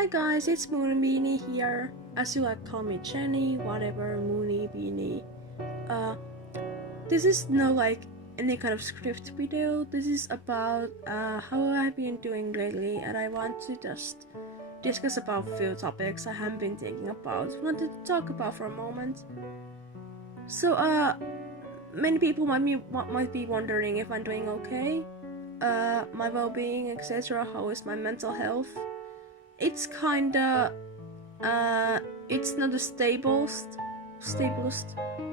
Hi guys, it's Moonbeanie here. As you like call me Jenny, whatever, Moony, Beanie. This is no like any kind of script video. This is about how I've been doing lately, and I want to just discuss about a few topics I haven't been thinking about. Wanted to talk about for a moment. So many people might be wondering if I'm doing okay, my well-being, etc. How is my mental health? It's kinda it's not the stablest,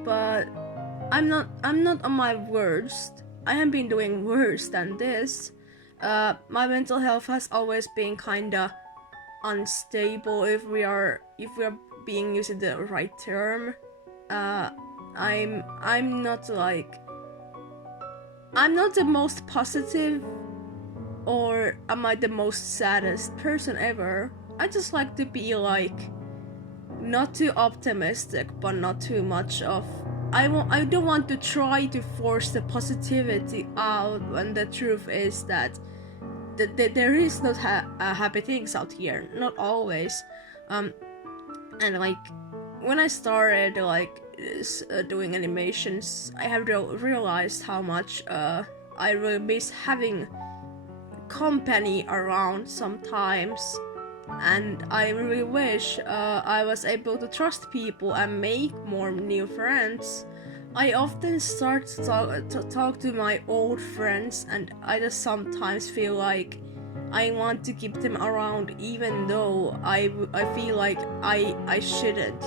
but I'm not on my worst. I have been doing worse than this. My mental health has always been kinda unstable, if we are being using the right term. I'm not like, I'm not the most positive, or am I the most saddest person ever? I just like to be like not too optimistic, but not too much of. I don't want to try to force the positivity out when the truth is that there is not happy things out here. Not always. And like when I started like doing animations, I have realized how much I really miss having company around sometimes, and I really wish I was able to trust people and make more new friends. I often start to talk to my old friends, and I just sometimes feel like I want to keep them around, even though I feel like I shouldn't,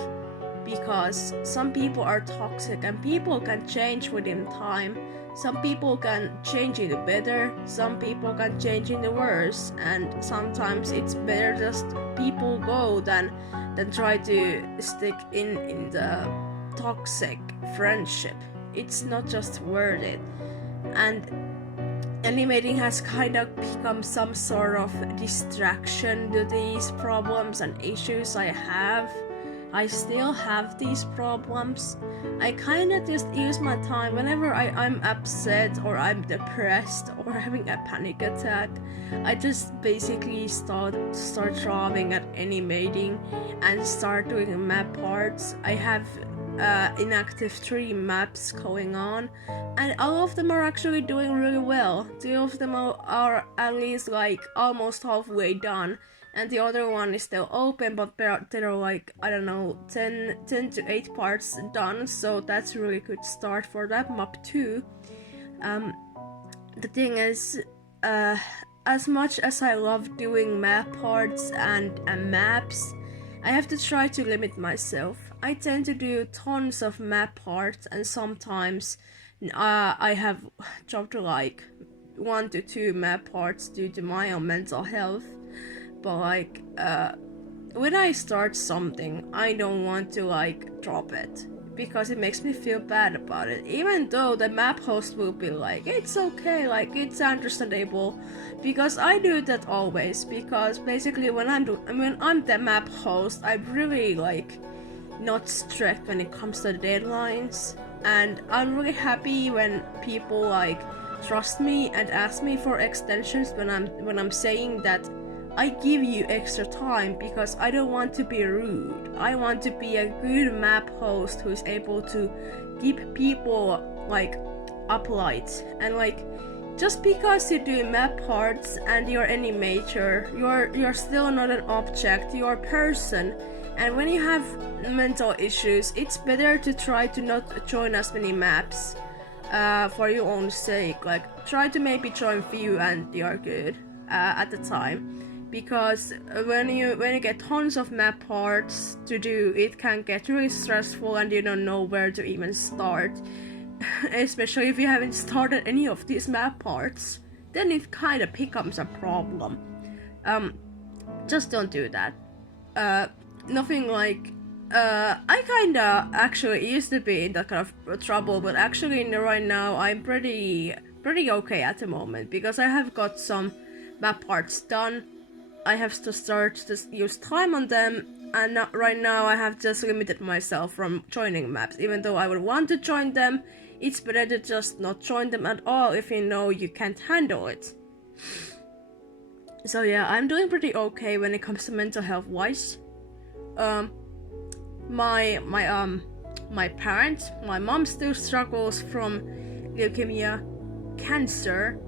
because some people are toxic and people can change within time. Some people can change into better, some people can change into worse, and sometimes it's better just people go than try to stick in the toxic friendship. It's not just worth it. And animating has kind of become some sort of distraction to these problems and issues I have. I still have these problems. I kinda just use my time whenever I'm upset or I'm depressed or having a panic attack. I just basically start drawing and animating and start doing map parts. I have inactive 3 maps going on, and all of them are actually doing really well. 2 of them are at least like almost halfway done, and the other one is still open, but there are like, I don't know, 10 to 8 parts done, so that's a really good start for that map too. The thing is, as much as I love doing map parts and maps, I have to try to limit myself. I tend to do tons of map parts, and sometimes I have dropped like 1 to 2 map parts due to my own mental health. But like when I start something, I don't want to like drop it, because it makes me feel bad about it, even though the map host will be like, it's okay, like it's understandable, because I do that always, because basically when I'm the map host, I'm really like not strict when it comes to deadlines, and I'm really happy when people like trust me and ask me for extensions when I'm saying that I give you extra time, because I don't want to be rude. I want to be a good map host who is able to keep people like uplight. And like, just because you do map parts and you're animator, you're still not an object, you're a person. And when you have mental issues, it's better to try to not join as many maps for your own sake. Like, try to maybe join few and you're good at the time. Because when you get tons of map parts to do, it can get really stressful and you don't know where to even start. Especially if you haven't started any of these map parts, then it kind of becomes a problem. Just don't do that. Nothing like I kinda actually used to be in that kind of trouble, but actually right now I'm pretty okay at the moment, because I have got some map parts done. I have to start to use time on them, and right now I have just limited myself from joining maps. Even though I would want to join them, it's better to just not join them at all if you know you can't handle it. So yeah, I'm doing pretty okay when it comes to mental health wise. Um, my parents, my mom still struggles from leukemia, cancer.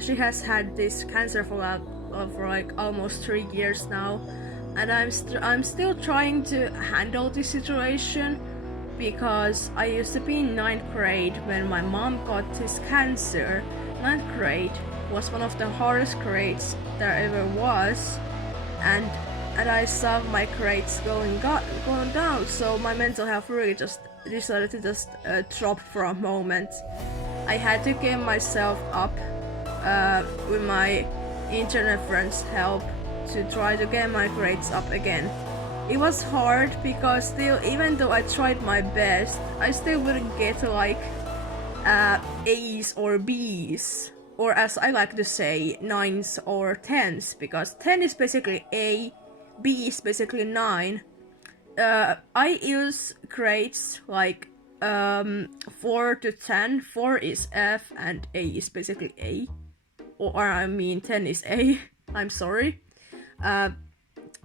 She has had this cancer for like almost 3 years now, and I'm still trying to handle this situation because I used to be in ninth grade when my mom got this cancer. Ninth grade was one of the hardest grades there ever was, and I saw my grades going down, so my mental health really just decided to just drop for a moment. I had to get myself up with my internet friends' help to try to get my grades up again. It was hard because still, even though I tried my best, I still wouldn't get like A's or B's, or as I like to say, 9s or 10s, because 10 is basically A, B is basically 9. I use grades like 4 to 10. 4 is F and A is basically A. Or I mean 10 is A. I'm sorry.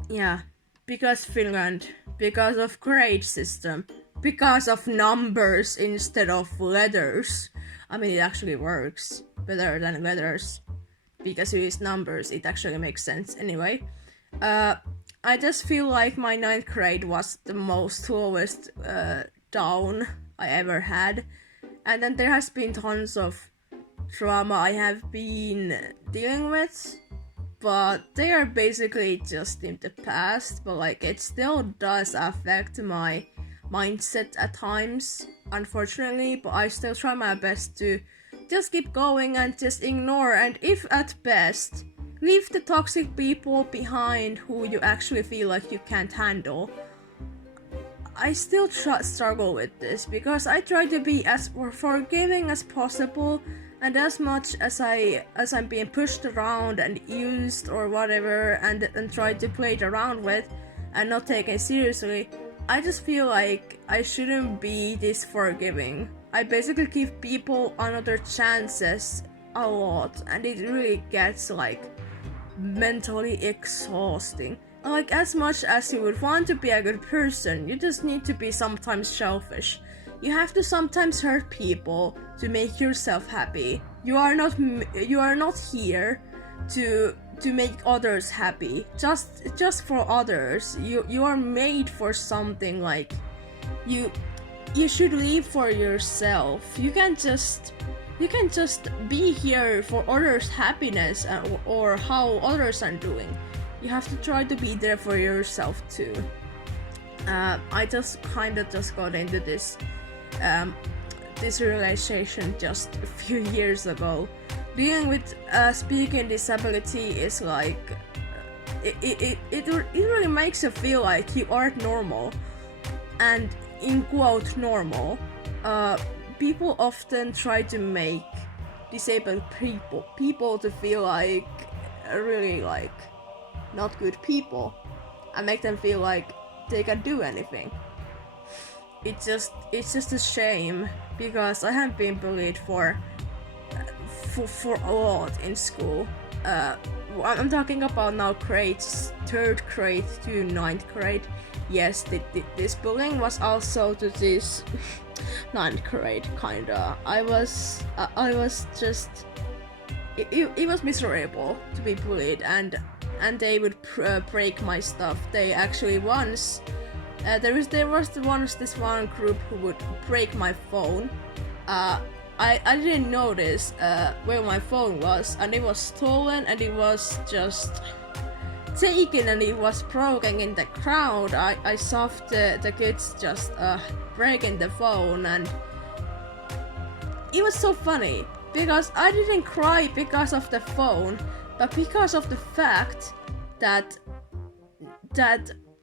Yeah, because Finland, because of grade system, because of numbers instead of letters. I mean, it actually works better than letters. Because you use numbers, it actually makes sense. Anyway, I just feel like my ninth grade was the most lowest down I ever had. And then there has been tons of trauma I have been dealing with, but they are basically just in the past, but like it still does affect my mindset at times, unfortunately, but I still try my best to just keep going and just ignore, and if at best, leave the toxic people behind who you actually feel like you can't handle. I still struggle with this because I try to be as forgiving as possible, and as much as I'm being pushed around and used or whatever and try to play it around with and not take it seriously, I just feel like I shouldn't be this forgiving. I basically give people another chances a lot, and it really gets like mentally exhausting. Like, as much as you would want to be a good person, you just need to be sometimes selfish. You have to sometimes hurt people to make yourself happy. You are not here to make others happy. Just for others. You are made for something. Like, you should live for yourself. You can't just be here for others' happiness or how others are doing. You have to try to be there for yourself too. I just kind of got into this realization just a few years ago. Dealing with speaking disability is like it really makes you feel like you aren't normal, and in quote normal. People often try to make disabled people to feel like really like not good people and make them feel like they can do anything. It's just a shame because I have been bullied for a lot in school. I'm talking about now grades 3rd grade to 9th grade. Yes, this bullying was also to this 9th grade kinda. I was just it was miserable to be bullied, and they would break my stuff. They actually once there was this one group who would break my phone. I didn't notice where my phone was, and it was stolen, and it was just taken, and it was broken in the crowd. I saw the kids just breaking the phone, and it was so funny because I didn't cry because of the phone, but because of the fact that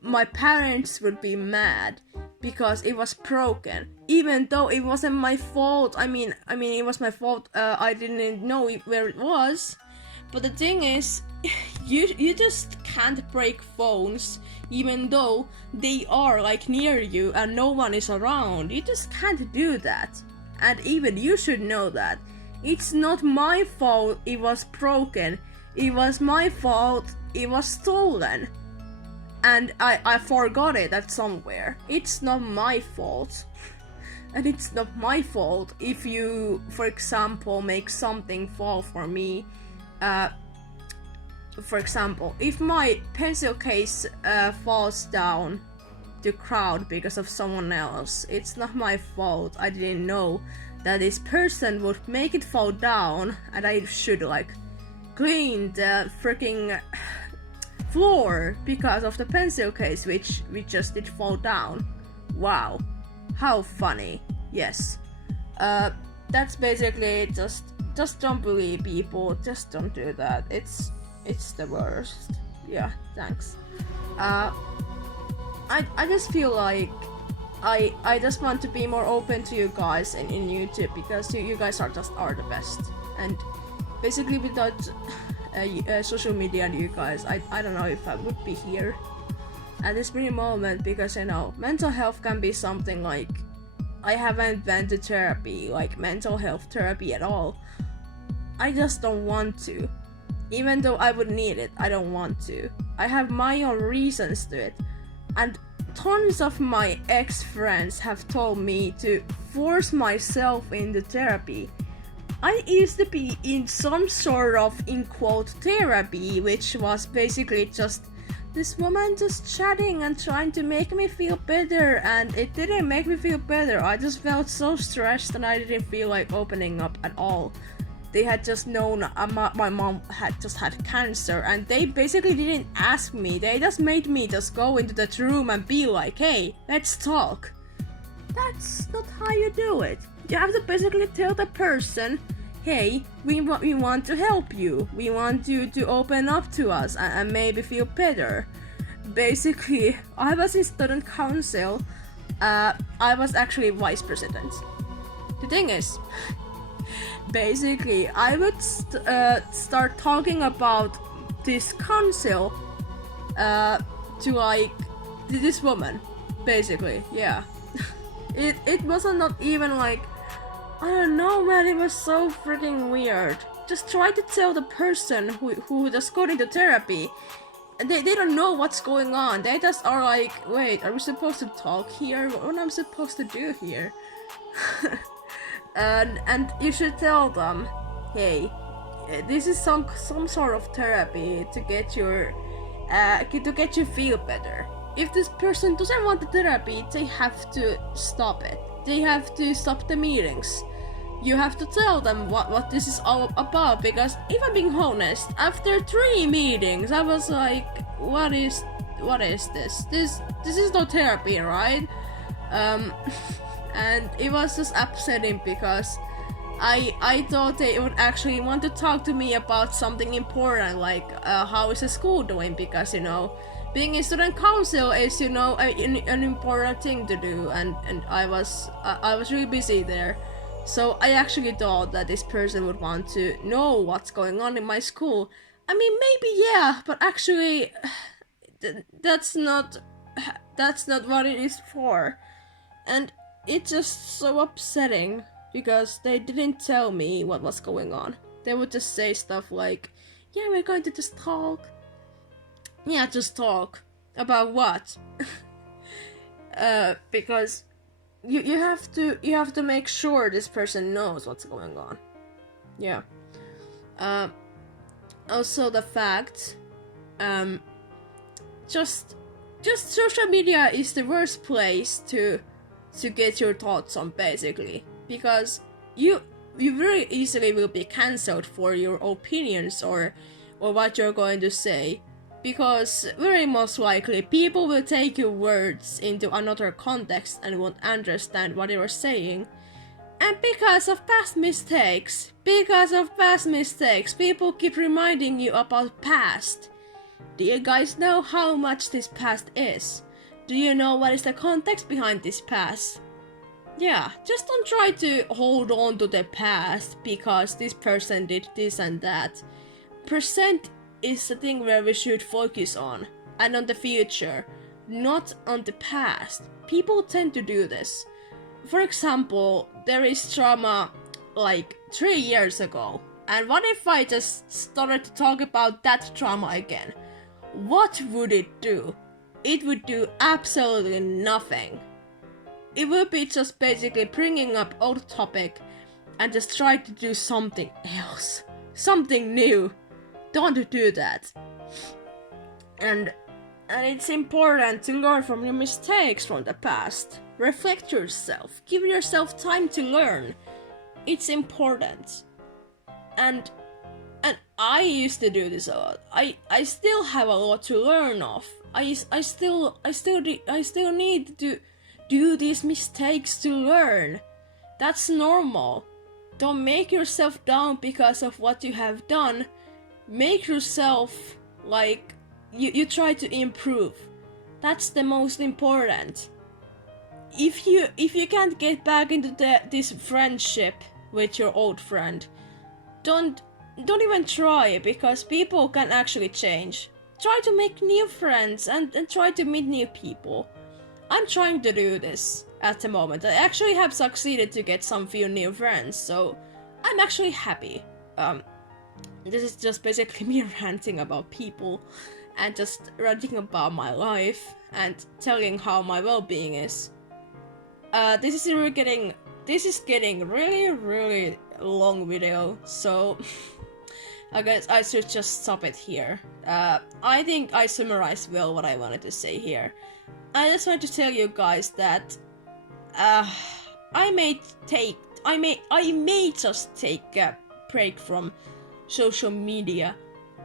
my parents would be mad because it was broken, even though it wasn't my fault. I mean it was my fault. I didn't know where it was, but the thing is, you just can't break phones even though they are like near you and no one is around. You just can't do that, and even you should know that. It's not my fault it was broken. It was my fault. It was stolen. And I forgot it at somewhere. It's not my fault. And it's not my fault if you, for example, make something fall for me. For example, if my pencil case falls down the crowd because of someone else, it's not my fault. I didn't know that this person would make it fall down, and I should like clean the freaking floor because of the pencil case which just did fall down. Wow, how funny. Yes, that's basically just don't believe people. Just don't do that. It's the worst. Yeah, thanks. I just feel like I just want to be more open to you guys in YouTube, because you guys are the best. And basically without social media and you guys, I don't know if I would be here at this very moment, because you know, mental health can be something like, I haven't been to therapy, like mental health therapy at all. I just don't want to. Even though I would need it, I don't want to. I have my own reasons to it. And tons of my ex-friends have told me to force myself into therapy. I used to be in some sort of, in quote, therapy, which was basically just this woman just chatting and trying to make me feel better, and it didn't make me feel better. I just felt so stressed and I didn't feel like opening up at all. They had just known my mom had just had cancer, and they basically didn't ask me. They just made me just go into that room and be like, hey, let's talk. That's not how you do it. You have to basically tell the person, hey, we want to help you. We want you to open up to us and maybe feel better. Basically, I was in student council. I was actually vice president. The thing is, basically, I would start talking about this council to like this woman, basically, yeah. It wasn't not even like, I don't know, man, it was so freaking weird. Just try to tell the person who just got into therapy, and they don't know what's going on. They just are like, wait, are we supposed to talk here? What am I supposed to do here? And you should tell them, hey, this is some sort of therapy to get your to get you feel better. If this person doesn't want the therapy, they have to stop it. They have to stop the meetings. You have to tell them what this is all about, because if I'm being honest, after 3 meetings, I was like, what is this? This is no therapy, right? And it was just upsetting because I thought they would actually want to talk to me about something important, like how is the school doing, because you know, being in student council is, you know, an important thing to do, and I was really busy there. So I actually thought that this person would want to know what's going on in my school. I mean, maybe yeah, but actually that's not what it is for. And it's just so upsetting because they didn't tell me what was going on. They would just say stuff like, yeah, we're going to just talk. Yeah, just talk. About what? Because you have to make sure this person knows what's going on. Yeah. Also the fact, just social media is the worst place to get your thoughts on, basically, because you very easily will be cancelled for your opinions or what you're going to say, because very most likely people will take your words into another context and won't understand what you're saying. And because of past mistakes, people keep reminding you about past. Do you guys know how much this past is? Do you know what is the context behind this past? Yeah, just don't try to hold on to the past because this person did this and that. Present is the thing where we should focus on, and on the future, not on the past. People tend to do this. For example, there is trauma like 3 years ago, And what if I just started to talk about that trauma again? What would it do? It would do absolutely nothing. It would be just basically bringing up old topic and just try to do something else. Something new. Don't do that. And it's important to learn from your mistakes from the past. Reflect yourself. Give yourself time to learn. It's important. And I used to do this a lot. I still have a lot to learn of. I still need to do these mistakes to learn. That's normal. Don't make yourself down because of what you have done. Make yourself like you try to improve. That's the most important. If you can't get back into this friendship with your old friend, don't even try, because people can actually change. Try to make new friends and try to meet new people. I'm trying to do this at the moment. I actually have succeeded to get some few new friends, so I'm actually happy. This is just basically me ranting about people and just ranting about my life and telling how my well-being is. This is getting really long video, so I guess I should just stop it here. I think I summarized well what I wanted to say here. I just want to tell you guys that I may just take a break from social media,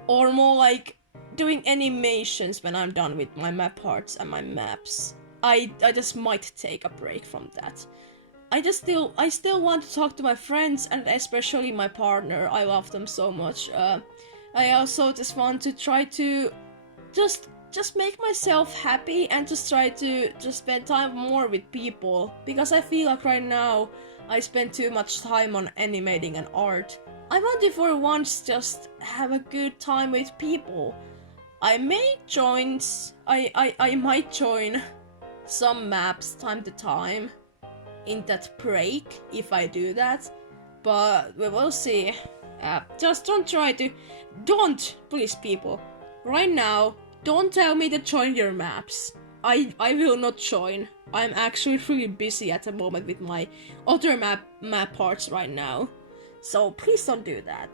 or more like doing animations when I'm done with my map parts and my maps. I just might take a break from that. I still want to talk to my friends, and especially my partner. I love them so much. I also just want to try to just make myself happy and just try to just spend time more with people, because I feel like right now I spend too much time on animating and art. I want to for once just have a good time with people. I might join some maps time to time in that break if I do that, but we will see. Just please people, right now, don't tell me to join your maps. I will not join. I'm actually really busy at the moment with my other map parts right now, so please don't do that.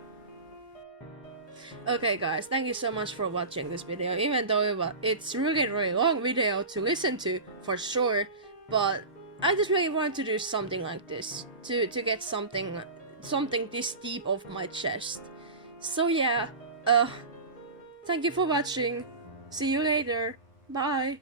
Okay guys, thank you so much for watching this video, even though it's really long video to listen to for sure, but I just really wanted to do something like this to get something this deep off my chest. So yeah, thank you for watching. See you later. Bye.